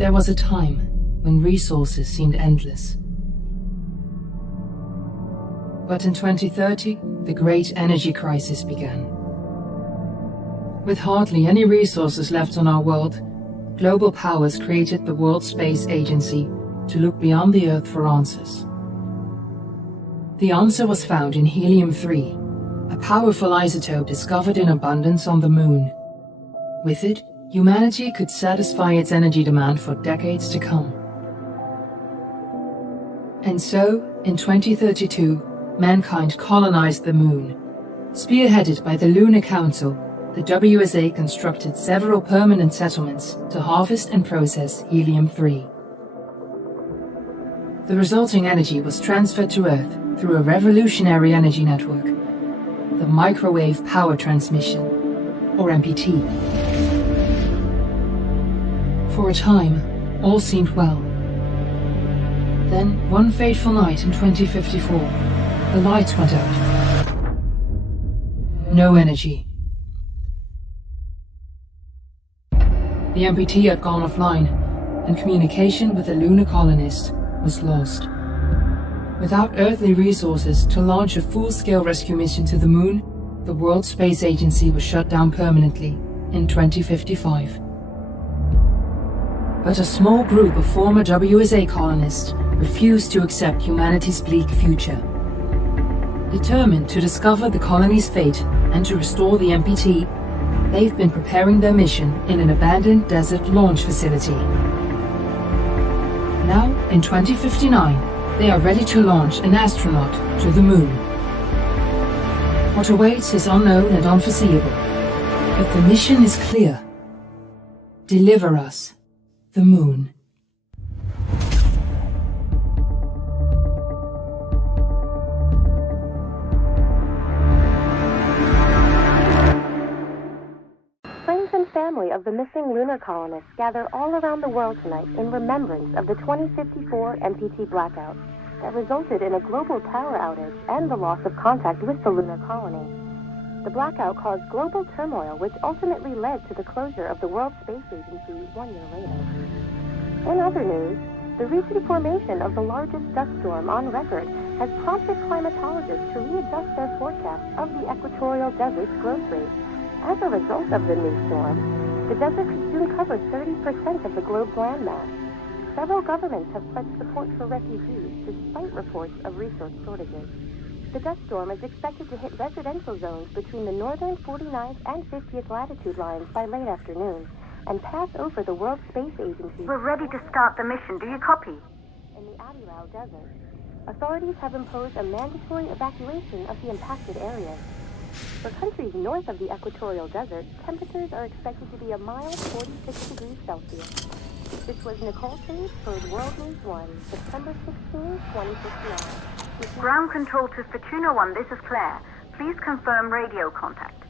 There was a time when resources seemed endless. But in 2030, the great energy crisis began. With hardly any resources left on our world, global powers created the World Space Agency to look beyond the Earth for answers. The answer was found in helium-3, a powerful isotope discovered in abundance on the Moon. With it, humanity could satisfy its energy demand for decades to come. And so, in 2032, mankind colonized the Moon. Spearheaded by the Lunar Council, the WSA constructed several permanent settlements to harvest and process helium-3. The resulting energy was transferred to Earth through a revolutionary energy network, the Microwave Power Transmission, or MPT. For a time, all seemed well. Then, one fateful night in 2054, the lights went out. No energy. The MPT had gone offline, and communication with the lunar colonist was lost. Without earthly resources to launch a full-scale rescue mission to the Moon, the World Space Agency was shut down permanently in 2055. But a small group of former WSA colonists refused to accept humanity's bleak future. Determined to discover the colony's fate and to restore the MPT, they've been preparing their mission in an abandoned desert launch facility. Now, in 2059, they are ready to launch an astronaut to the Moon. What awaits is unknown and unforeseeable, but the mission is clear. Deliver us the Moon. Family of the missing lunar colonists gather all around the world tonight in remembrance of the 2054 MPT blackout that resulted in a global power outage and the loss of contact with the lunar colony. The blackout caused global turmoil, which ultimately led to the closure of the World Space Agency 1 year later. In other news, the recent formation of the largest dust storm on record has prompted climatologists to readjust their forecast of the equatorial desert's growth rate. As a result of the new storm, the desert could soon cover 30% of the globe's landmass. Several governments have pledged support for refugees despite reports of resource shortages. The dust storm is expected to hit residential zones between the northern 49th and 50th latitude lines by late afternoon and pass over the World Space Agency. We're ready to start the mission. Do you copy? In the Adirau Desert, authorities have imposed a mandatory evacuation of the impacted areas. For countries north of the equatorial desert, temperatures are expected to be a mild 46 degrees Celsius. This was Nicole Sage for World News 1, September 16, 2059. Ground control to Fortuna 1, this is Claire. Please confirm radio contact.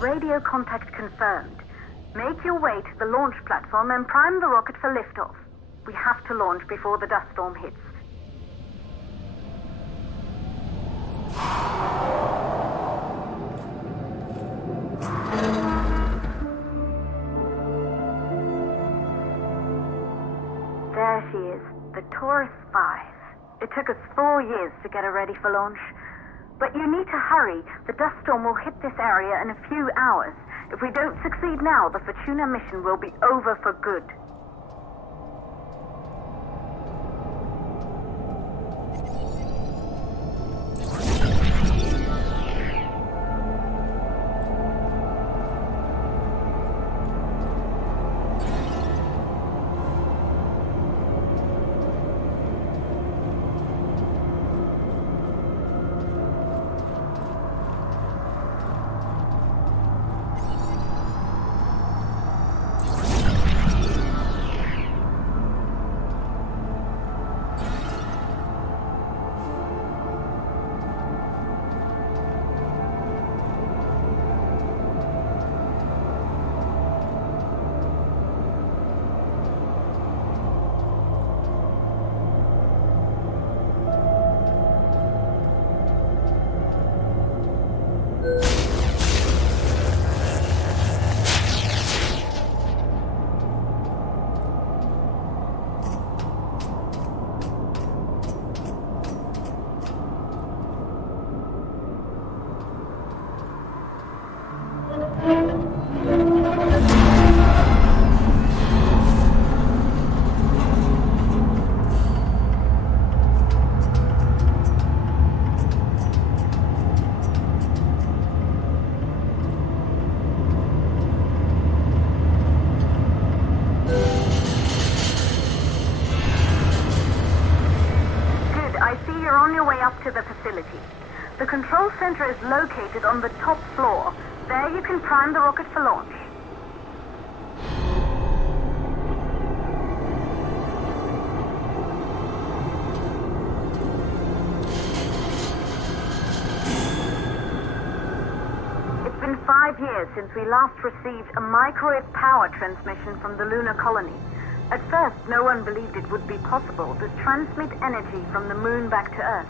Radio contact confirmed. Make your way to the launch platform and prime the rocket for liftoff. We have to launch before the dust storm hits. There she is, the Taurus 5. It took us 4 years to get her ready for launch. But you need to hurry. The dust storm will hit this area in a few hours. If we don't succeed now, the Fortuna mission will be over for good. is located on the top floor. There you can prime the rocket for launch. It's been 5 years since we last received a microwave power transmission from the lunar colony. At first, no one believed it would be possible to transmit energy from the moon back to Earth.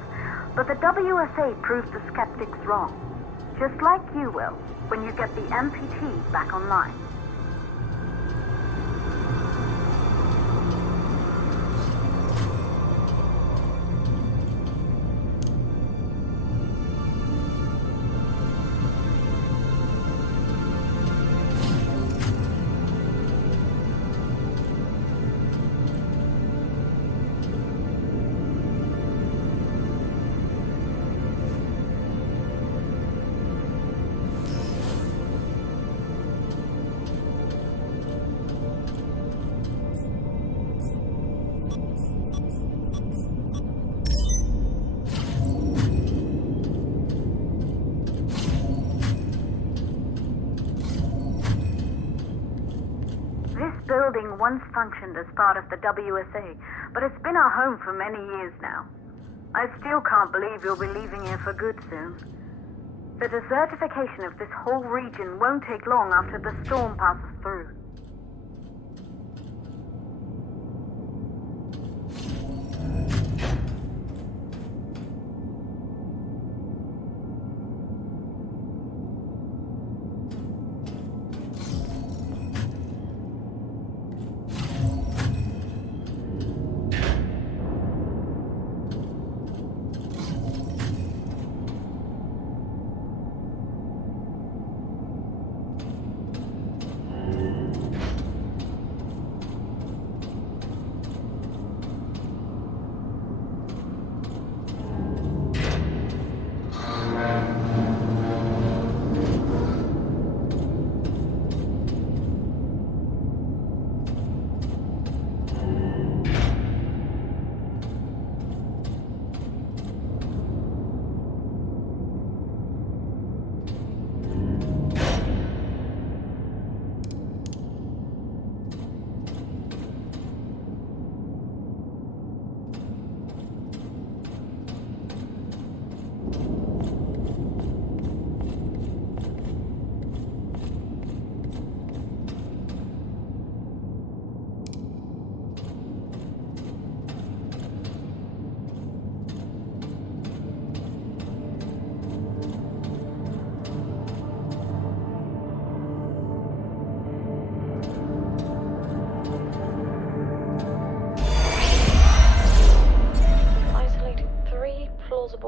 But the WSA proved the skeptics wrong. Just like you will, when you get the MPT back online. Building once functioned as part of the WSA, but it's been our home for many years now. I still can't believe you'll be leaving here for good soon. The desertification of this whole region won't take long after the storm passes through.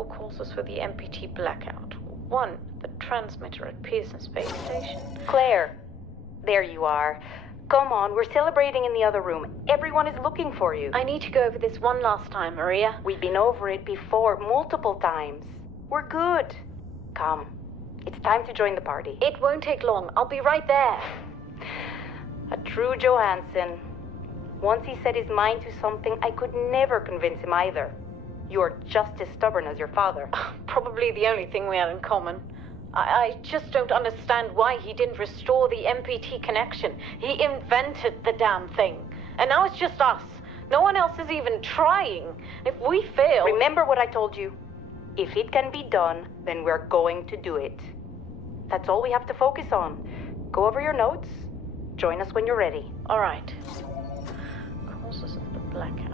Causes for the MPT blackout. 1, the transmitter at Pearson Space Station. Claire, there you are. Come on, we're celebrating in the other room. Everyone is looking for you. I need to go over this one last time, Maria. We've been over it before, multiple times. We're good. Come, it's time to join the party. It won't take long. I'll be right there. A true Johansson. Once he set his mind to something, I could never convince him either. You're just as stubborn as your father. Probably the only thing we had in common. I just don't understand why he didn't restore the MPT connection. He invented the damn thing. And now it's just us. No one else is even trying. If we fail... Remember what I told you. If it can be done, then we're going to do it. That's all we have to focus on. Go over your notes. Join us when you're ready. All right. Causes of the blackout.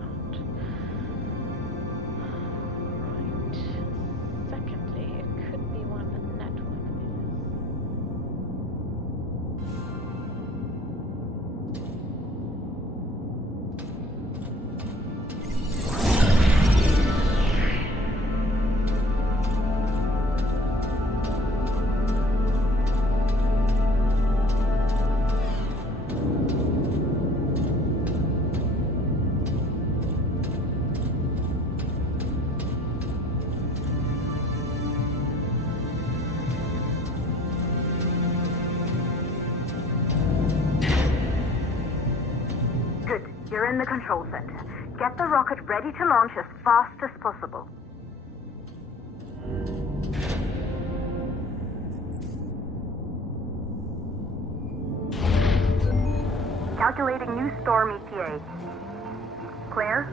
You're in the control center. Get the rocket ready to launch as fast as possible. Calculating new storm ETA. Claire,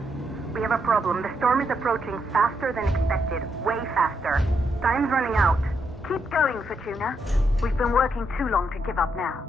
we have a problem. The storm is approaching faster than expected. Way faster. Time's running out. Keep going, Fortuna. We've been working too long to give up now.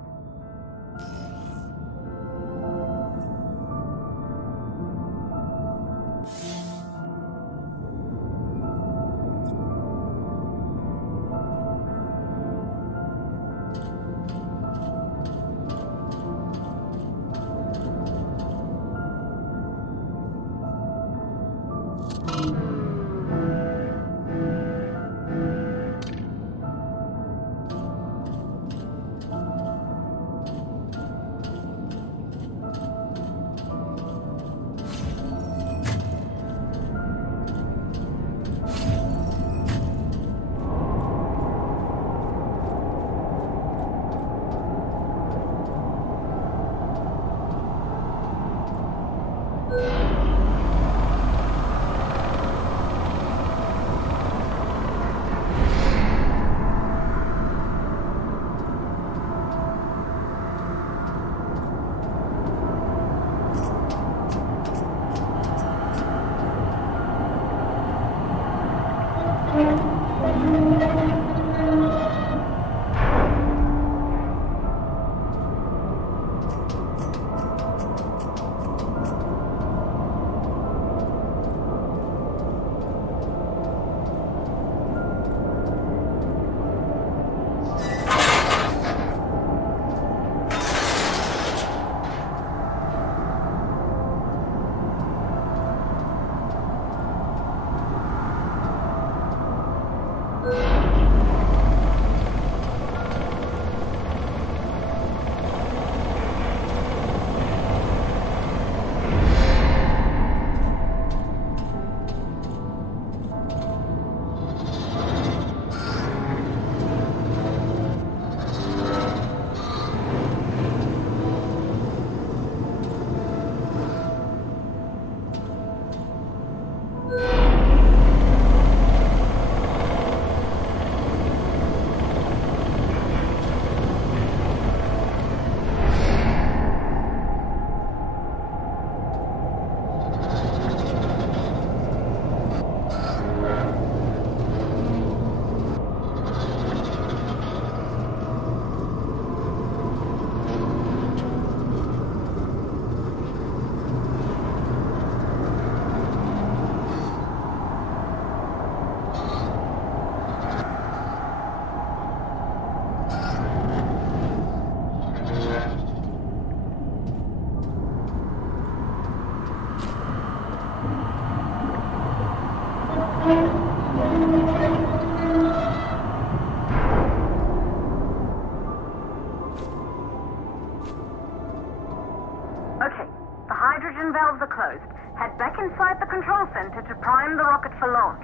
Okay, the hydrogen valves are closed. Head back inside the control center to prime the rocket for launch.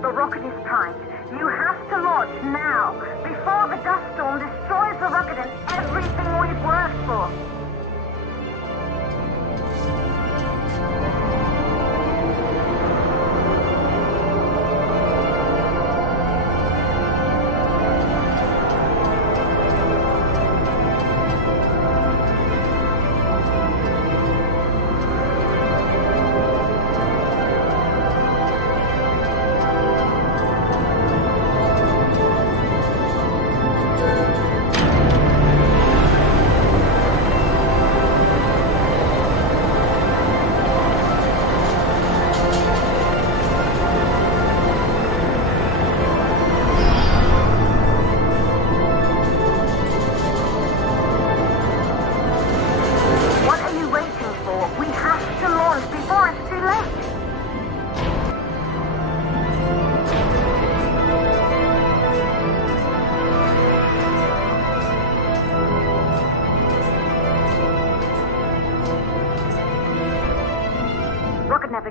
The rocket is primed. You have to launch now, before the dust storm destroys the rocket and everything we've worked for.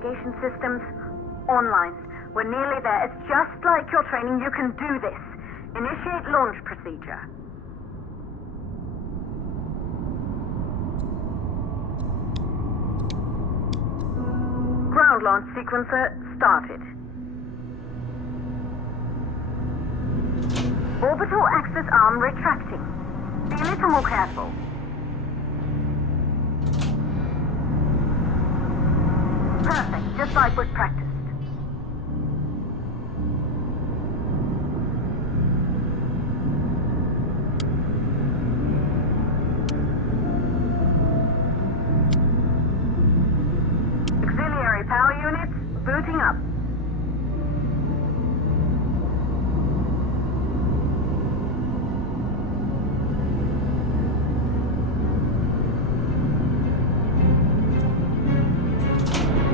communication systems online. We're nearly there. It's just like your training. You can do this. Initiate launch procedure. Ground launch sequencer started. Orbital axis arm retracting. Be a little more careful. Perfect, just like we'd practiced. Auxiliary power units booting up.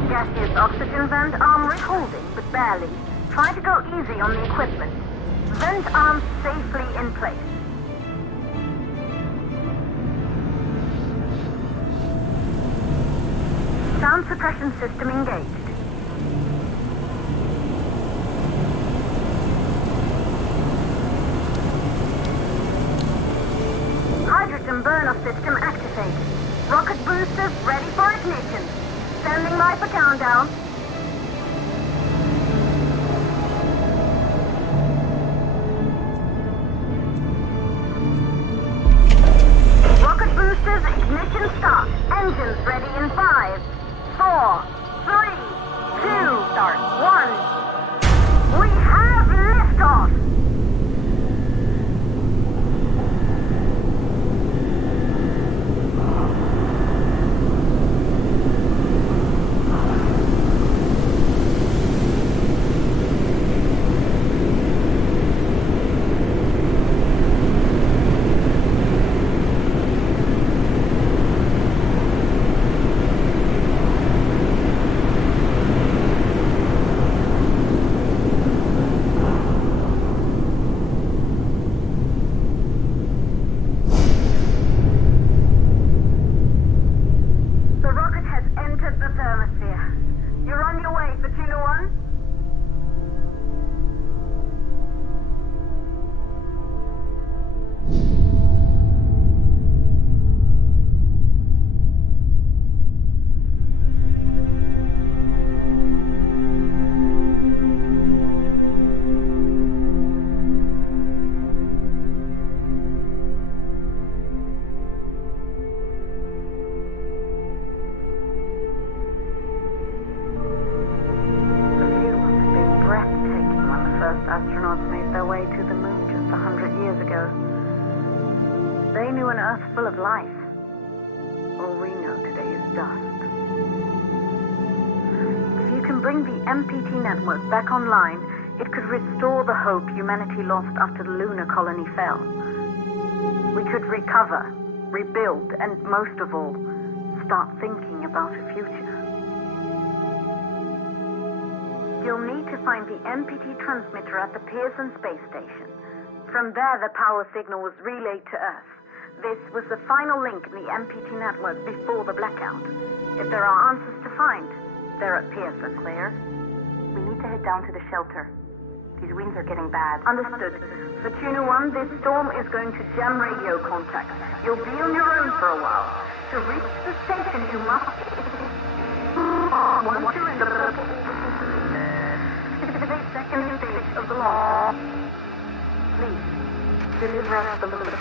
Gaseous oxygen vent arm holding, but barely. Try to go easy on the equipment. Vent arm safely in place. Sound suppression system engaged. Hydrogen burn-off system activated. Rocket boosters ready for ignition. Standing by for countdown. Rocket boosters ignition start. Engines ready in 5, 4, 3, 2, start, 1. We have liftoff! Astronauts made their way to the moon just 100 years ago. They knew an Earth full of life. All we know today is dust. If you can bring the MPT network back online, it could restore the hope humanity lost after the lunar colony fell. We could recover, rebuild, and most of all, start thinking about a future. You'll need to find the MPT transmitter at the Pearson space station. From there, the power signal was relayed to Earth. This was the final link in the MPT network before the blackout. If there are answers to find, they're at Pearson. Claire, we need to head down to the shelter. These winds are getting bad. Understood. Fortuna 1, this storm is going to jam radio contact. You'll be on your own for a while. To reach the station, you must... Once you're in the... The second stage of the launch. Please, deliver us the loot.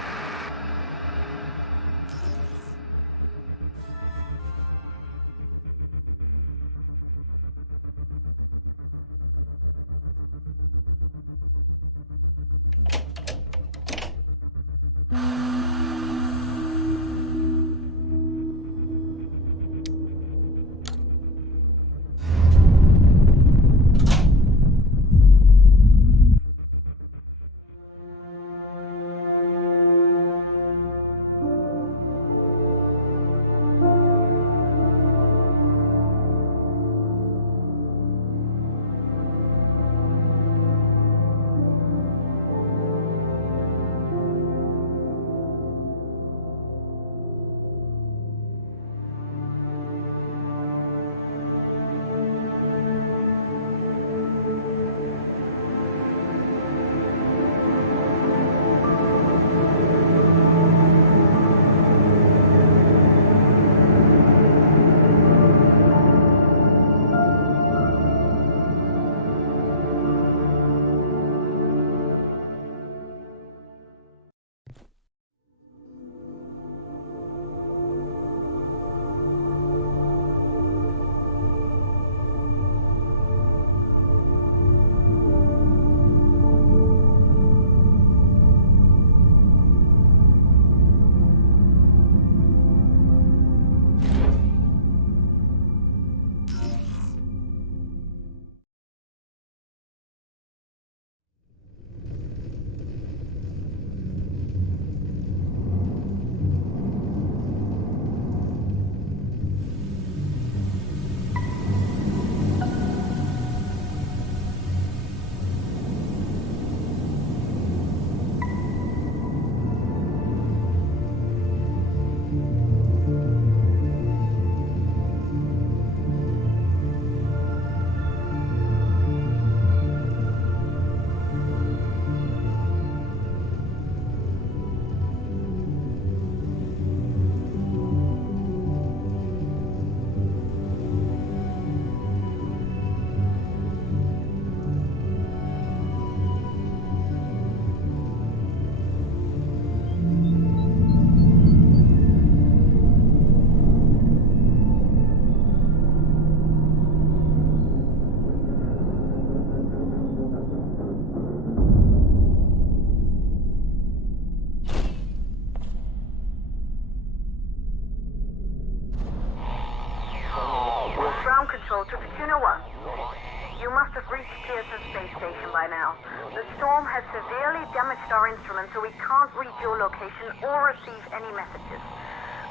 You must have reached Pearson Space Station by now. The storm has severely damaged our instruments, so we can't reach your location or receive any messages.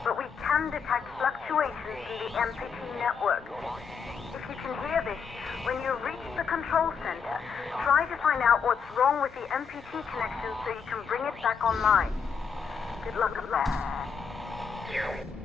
But we can detect fluctuations in the MPT network. If you can hear this, when you reach the control center, try to find out what's wrong with the MPT connection so you can bring it back online. Good luck with that.